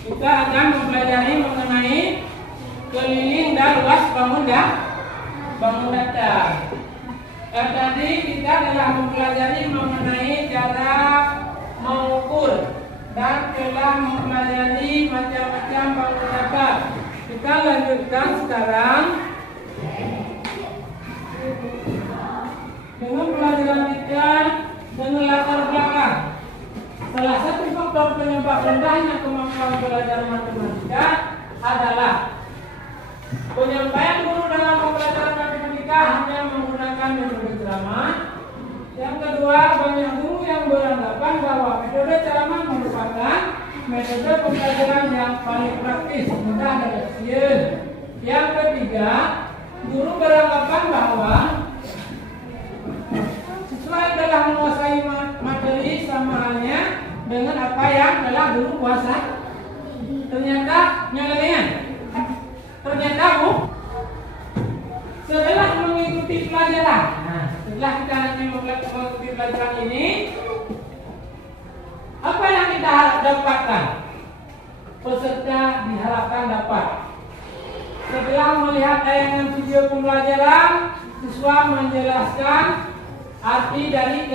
kita akan mempelajari mengenai keliling dan luas bangun datar. Tadi kita telah mempelajari mengenai cara mengukur dan telah mempelajari macam-macam bangun datar. Kita lanjutkan sekarang dengan pelajaran kita dengan latar belakang. Salah satu faktor penyebab rendahnya kemampuan belajar matematika adalah penyampaian guru dalam pembelajaran matematika hanya menggunakan metode ceramah. Yang kedua, banyak guru yang beranggapan bahwa metode ceramah merupakan metode pembelajaran yang paling praktis, mudah dan efisien. Yang ketiga, guru beranggapan bahwa siswa telah menguasai materi sama halnya dengan apa yang telah guru kuasai. Ternyata nyalain. Ternyata setelah mengikuti pelajaran, setelah kita nanti mengikuti pelajaran ini, apa yang kita dapatkan? Peserta diharapkan dapat. Setelah melihat tayangan video pembelajaran, siswa menjelaskan arti dari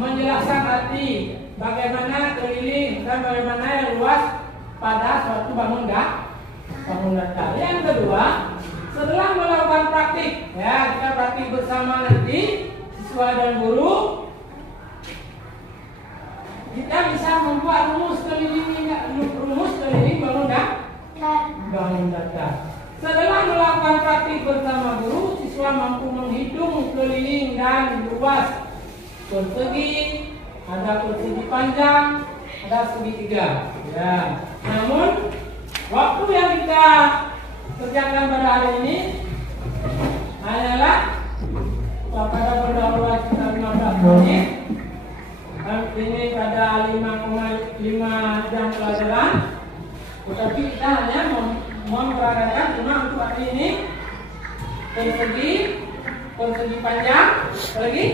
menjelaskan arti bagaimana keliling dan bagaimana yang luas pada suatu bangun datar. Yang kedua, setelah melakukan praktik, kita praktik bersama nanti siswa dan guru, kita bisa membuat rumus keliling bangun datar. Setelah melakukan praktik bersama guru, siswa mampu menghitung keliling dan luas persegi, ada persegi panjang, ada segitiga. Namun waktu yang kita kerjakan pada hari ini hanyalah pada berdahuluan sekitar 15 menit. Ini pada 5 jam pelajaran. Tetapi kita hanya memperagakan cuma untuk hari ini persegi panjang lagi.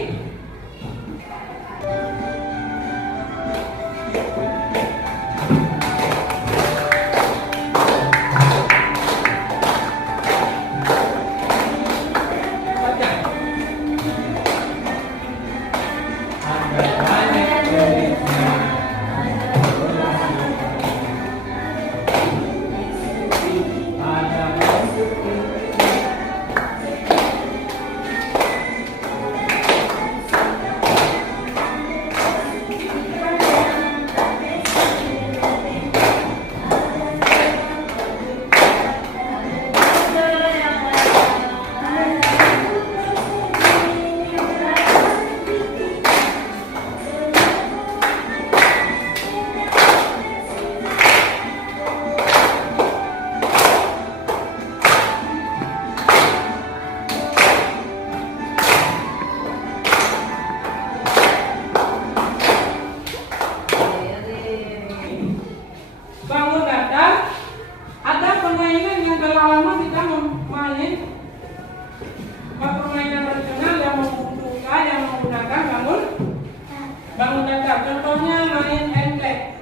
Bangun datar, contohnya main engklek.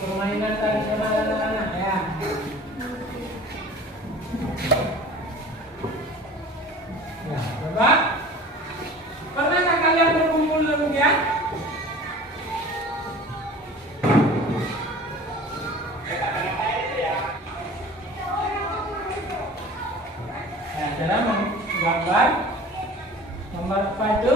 Permainan tradisional anak-anak coba. Pernahkah kalian berkumpul demikian? Cara menggambar nomor apa itu?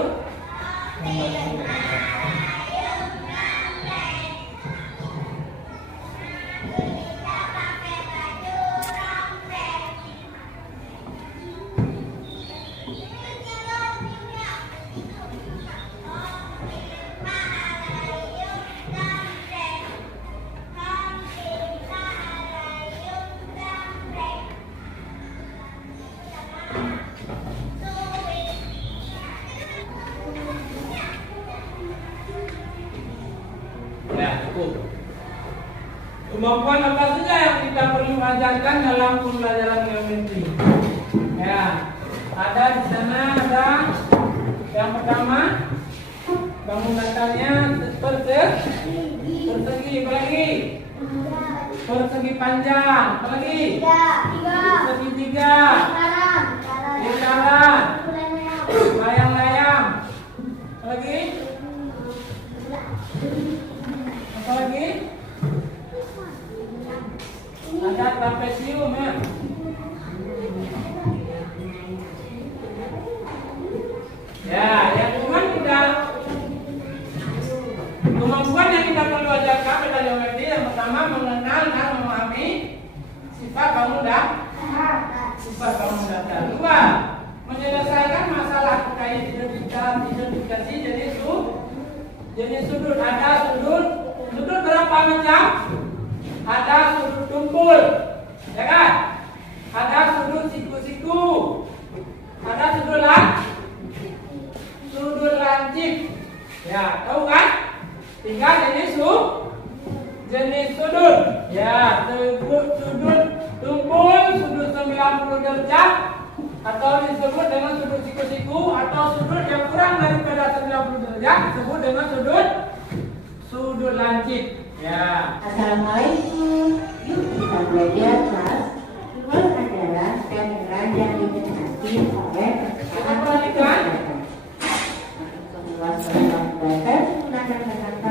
Kemampuan apa saja yang kita perlu ajarkan dalam pembelajaran geometri? Ada di sana, ada yang pertama bangun datarnya persegi panjang. Apa lagi? Segitiga. Lingkaran. Layang-layang. Apa lagi? Apa lagi? Ada trapesium ya. Ya, yang cuman kita kemampuan yang kita perlu ajarkan pada geometri yang pertama mengenal dan memahami sifat bangun dan sifat bangun dasar. Dua, menyelesaikan masalah terkait identifikasi jenis sudut. Ada sudut berapa macam? Ada sudut tumpul, ya kan? Ada sudut siku-siku, ada sudut lancip, ya tahu kan? Tiga jenis sudut, ya sudut tumpul, sudut 90 derajat, atau disebut dengan sudut siku-siku, atau sudut yang kurang daripada 90 derajat disebut dengan sudut lancip. Ya. Assalamualaikum. Yuk kita belajar kelas. Luas adalah kamera yang dinikmati oleh Perhatikan. Luas batas menggunakan kata-kata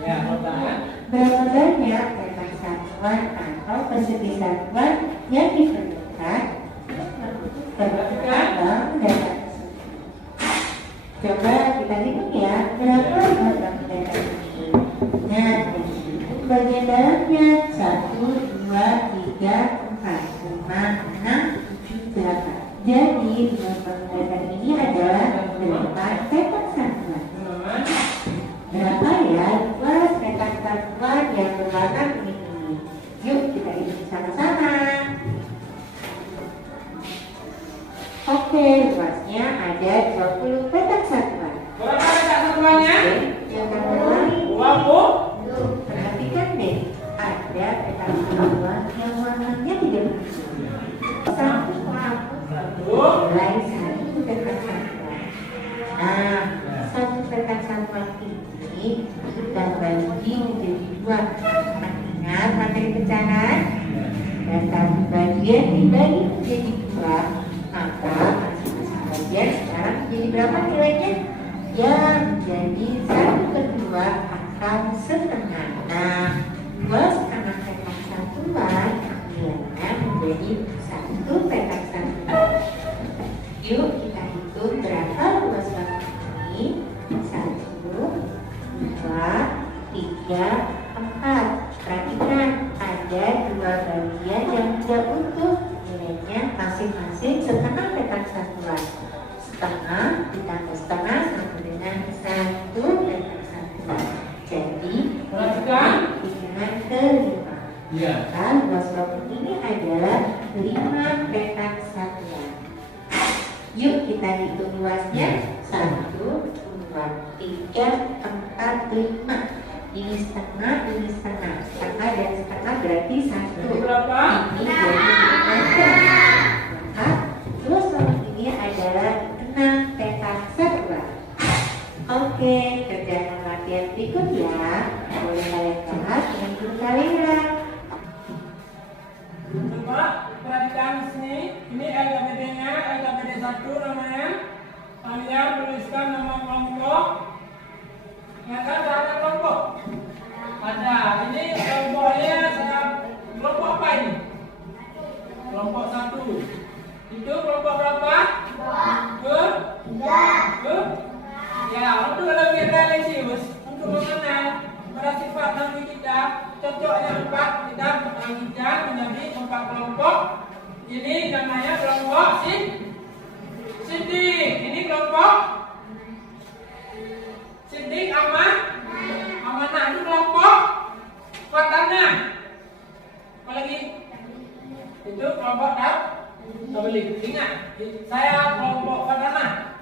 Ya, pertanyaan. berapa banyak petak satuan atau persegi satuan yang diperlukan berapa data. Coba kita hitung ya, berapa batang data ini. Nah, bagian dalamnya 1, 2, 3, 4, 5, 6, 7, 8. Jadi batang ini adalah 8 petak satuan. Berapa ya luas petak satuan yang berwarna kuning ini? Yuk kita hitung sama-sama. Oke, luasnya ada 20 petak satuan. Berapa petak satuannya? Yang pertama 20. perhatikan deh, ada petak satuan yang warnanya tidak berubah. Satu mulai satu petak satuan. Nah, satu petak satuan ini kita bagi menjadi dua. Ingat materi pecahan? Dan satu bagian dibagi menjadi dua, maka masing-masing bagian sekarang menjadi berapa nilainya? Ya, menjadi 1/2 akan setengah. Nah, 2,5 petak satuan nilainya menjadi 1 petak satuan. Yuk kita hitung berapa luas batu ini. 1, 2, 3, 4. Perhatikan ada dua bagian yang tidak utuh, nilainya masing-masing setengah petak satuan. Setengah ditambah setengah sama dengan 1 petak satuan. Jadi Perhatikan. hitungan kelima. Ya. Maka luas blok ini adalah 5 petak satuan. Yuk kita hitung luasnya. 1, 2, 3, 4, 5. Ini setengah, ini setengah. Setengah dan setengah berarti 1. Jadi berapa? Ini jadi 6. Maka luas blok ini adalah 6 petak satuan. Oke, kerjaan latihan berikut ya. Boleh kalian bahas dengan guru kalian. Coba perhatikan di sini. Ini LKPD-nya, LKPD 1 namanya. Kalian tuliskan nama kelompok. Ya kan, ada kelompok. Ada. Ini kelompoknya kelompok apa ini? Kelompok 1. Itu kelompok berapa? Ke? Ya, untuk lebih realistis, untuk mengenal pada sifat nanti kita cocoknya 4, kita bagikan menjadi 4 kelompok. Ini namanya kelompok sidik. Ini kelompok sidik amanah. Itu kelompok fatanah. Apa lagi? Itu kelompok tabligh. Ingat, saya kelompok fatanah.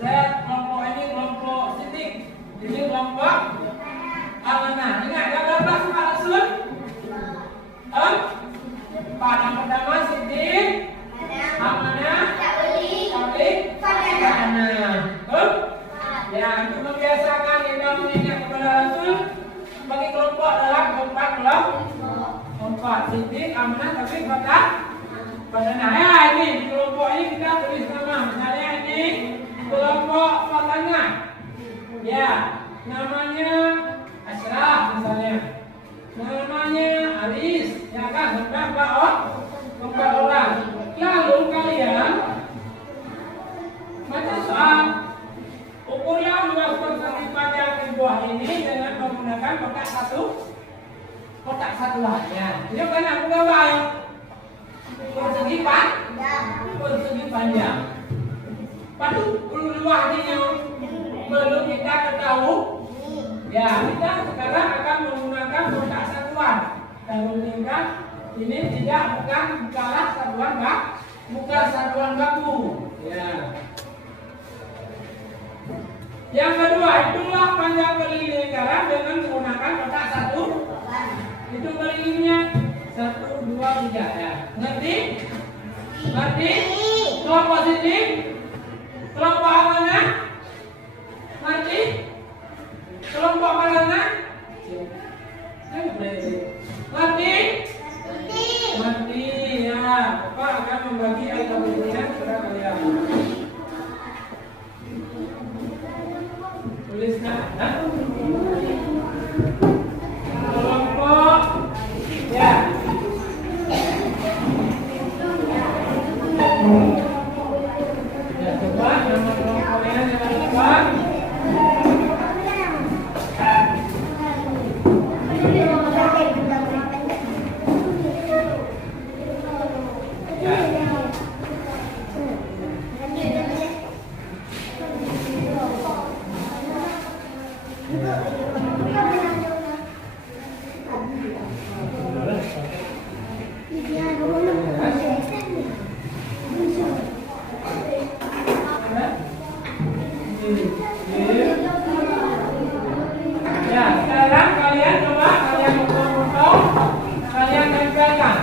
Saya kelompok ini kelompok sidik. Ini kelompok amanah. Ingat, yang berapa sifat rasul? Yang pertama sidik, amanah, tabligh, fatanah. Ya, untuk membiasakan kita mengingat kepada rasul bagi kelompok dalam 4 kelompok. Pak Siti, Amanah, tapi pada ya ini di kelompok ini kita tulis nama. Misalnya ini kelompok Fatanya. Ya, namanya Ashraf misalnya. Namanya Aris, ya kan? Sampai 4 orang. Lalu kalian baca soal ukurlah luas persegi panjang buah ini dengan menggunakan kotak satu lahannya. Jadi kan aku gambar persegi panjang. Patu luasnya belum kita ketahui. Ya, kita sekarang akan menggunakan kotak satuan. Kalau tingkat ini bukanlah satuan baku. Ya. Yang kedua, itulah panjang keliling lingkaran dengan menggunakan kotak satu. Itu kelilingnya 1, 2, 3 ya. Ngerti? Ngerti? Kelompok sini, kelompok amanah. Ngerti? Kelompok mana? Ngerti? Ngerti ya. Bapak akan membagi ayat berikutnya kepada kalian. Tuliskan. Kelompok ya. Ya, coba nama kelompoknya jangan lupa. Ya, sekarang kalian coba kalian foto-foto, kalian tempelkan.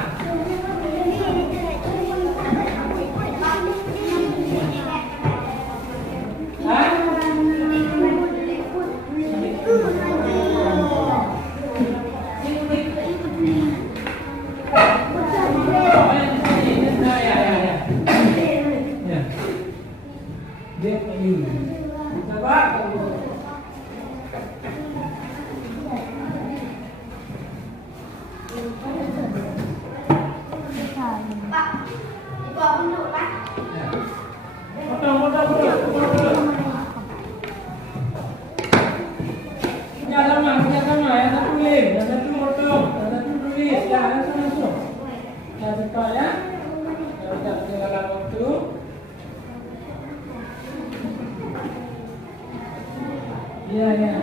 Iya, ya.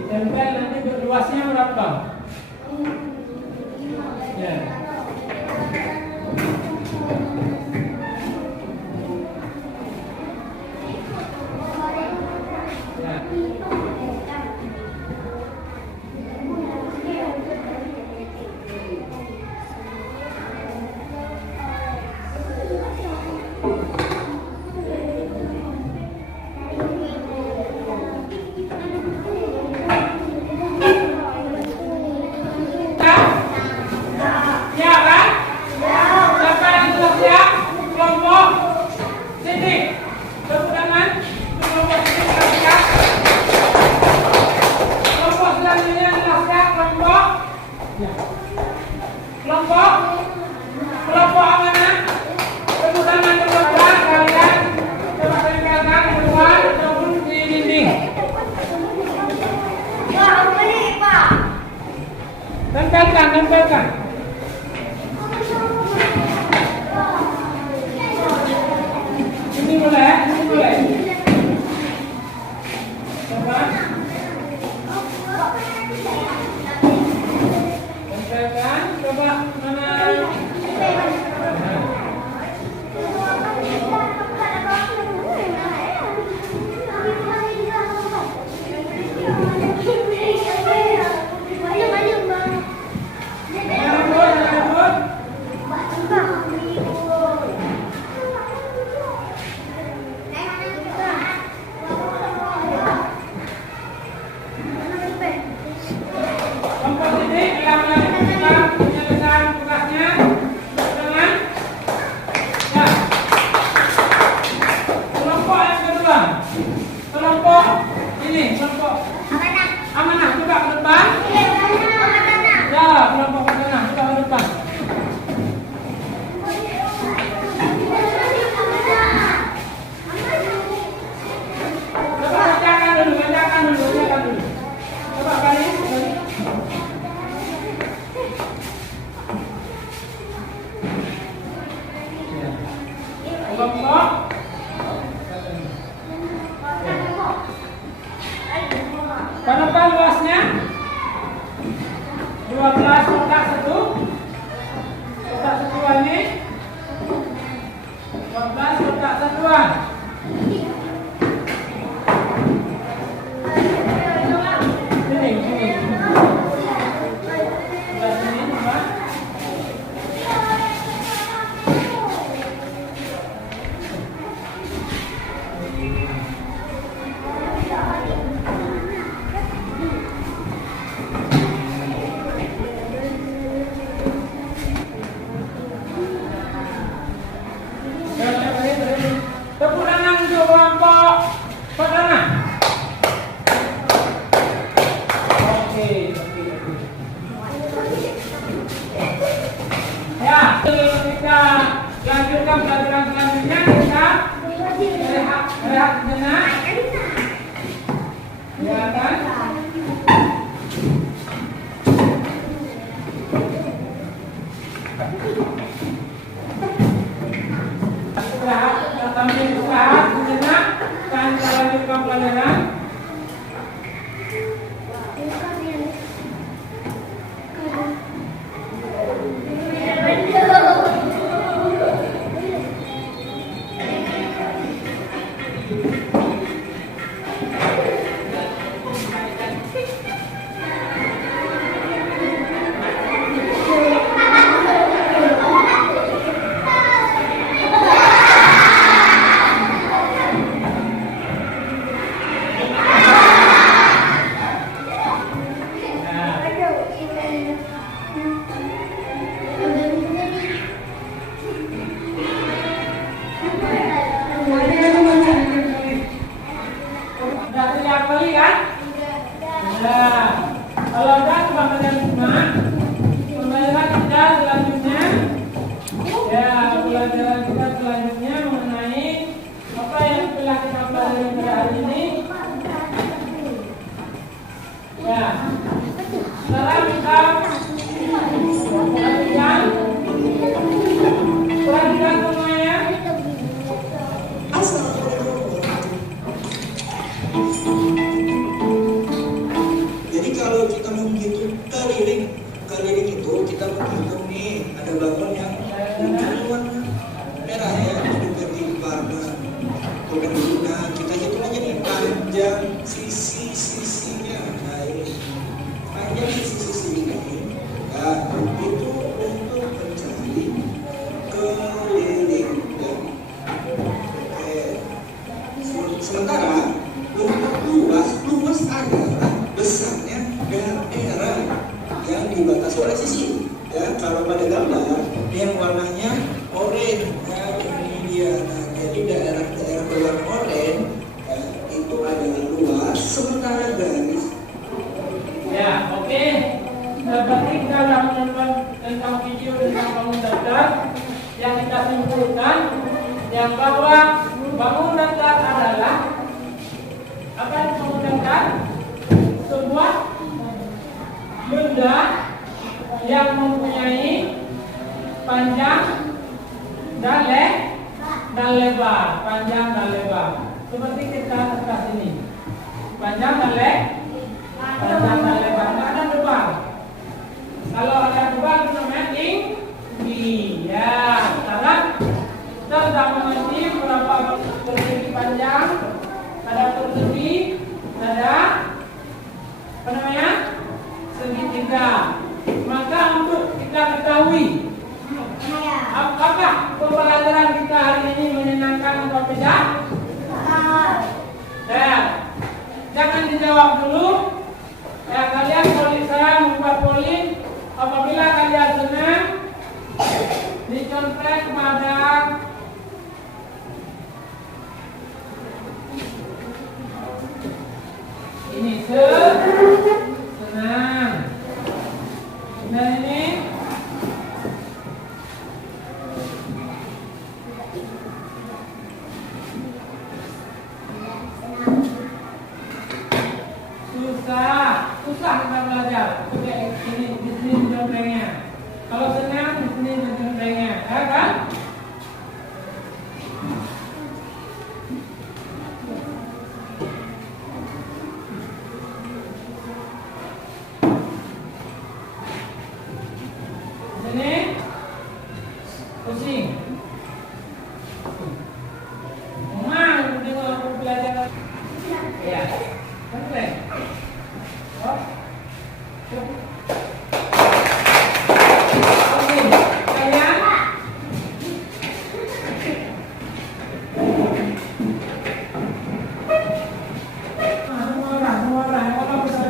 Ditempel nanti luasnya berapa? Ya. Kelompok amanah, kemudian kalian coba tempelkan di luar ataupun di dinding. Tempelkan. Ini boleh. Coba. Tempelkan, coba mana? Sekarang kita perhatikan semuanya. Jadi kalau kita mau begitu keliling itu kita menghitung nih, ada balon yang warna merah ya, itu ketimpangan. Bukan guna, kita hitung aja nih panjang sisi-sisinya. Nah ini panjang sisi-sisinya ini. Nah itu untuk mencari keliling ya. Oke. Sementara untuk luas adalah besarnya daerah yang dibatasi oleh sisi. Ya, kalau pada gambar yang warnanya oranye, ya, ini dia. Nah, jadi daerah-daerah berwarna oranye ya, itu adalah luas, sementara garis. Ya, oke. Berarti kita sudah menonton tentang video tentang bangun datar. Yang kita simpulkan yang bahwa bangun datar adalah apa yang bangun datar? Sebuah benda yang mempunyai panjang dan lebar, panjang dan lebar. Seperti kita atas ini, panjang dan lebar. Nggak ada lebar. Kalau ada lebar itu namanya tinggi. Ya, sekarang kita sudah mengerti berapa persegi panjang, ada persegi, ada apa namanya? Segitiga. Maka untuk kita ketahui apakah pembelajaran kita hari ini menyenangkan atau tidak? Ya, jangan dijawab dulu. Ya, kalian saya membuat polling. Apabila kalian senang, dicontrek kepada ini senang. Dan ini susah kita belajar. Oke, ini di sini contohnya. Kalau senang di sini contohnya, ya kan? Sini pusing. Memang dengan pembelajaran. Ya, betul. Oh. Oke, kalian semua orang kalau bisa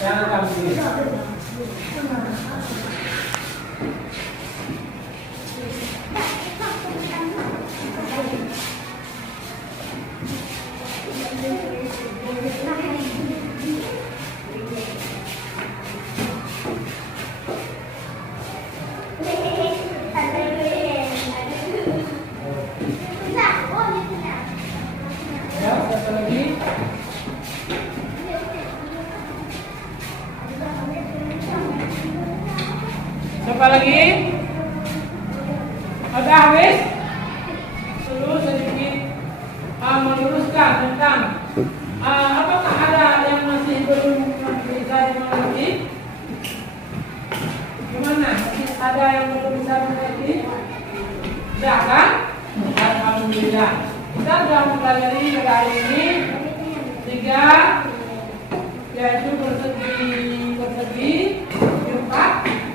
jangan kamu ya, satu lagi. Siapa lagi? Ada habis? Dulu sedikit meluruskan tentang apakah ada yang masih belum bisa dimengerti? Gimana? Masih ada yang belum bisa dimengerti? Sudah kan? Alhamdulillah. Kita sudah mempelajari pada hari ini 3, yaitu persegi 4,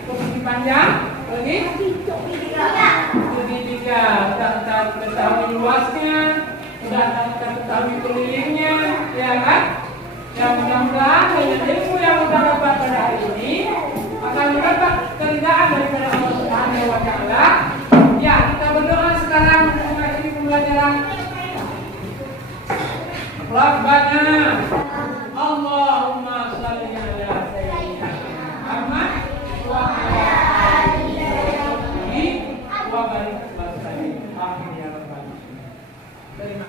persegi panjang, lagi segitiga. Kita ketahui luasnya, sudah kita ketahui kelilingnya, ya kan? Yang mudah-mudahan dengan ilmu yang kita dapat pada hari ini akan mendapat keridhaan daripada Allah Subhanahu wa Ta'ala. Ya, kita berdoa sekarang mengakhiri pembelajaran. Rabbana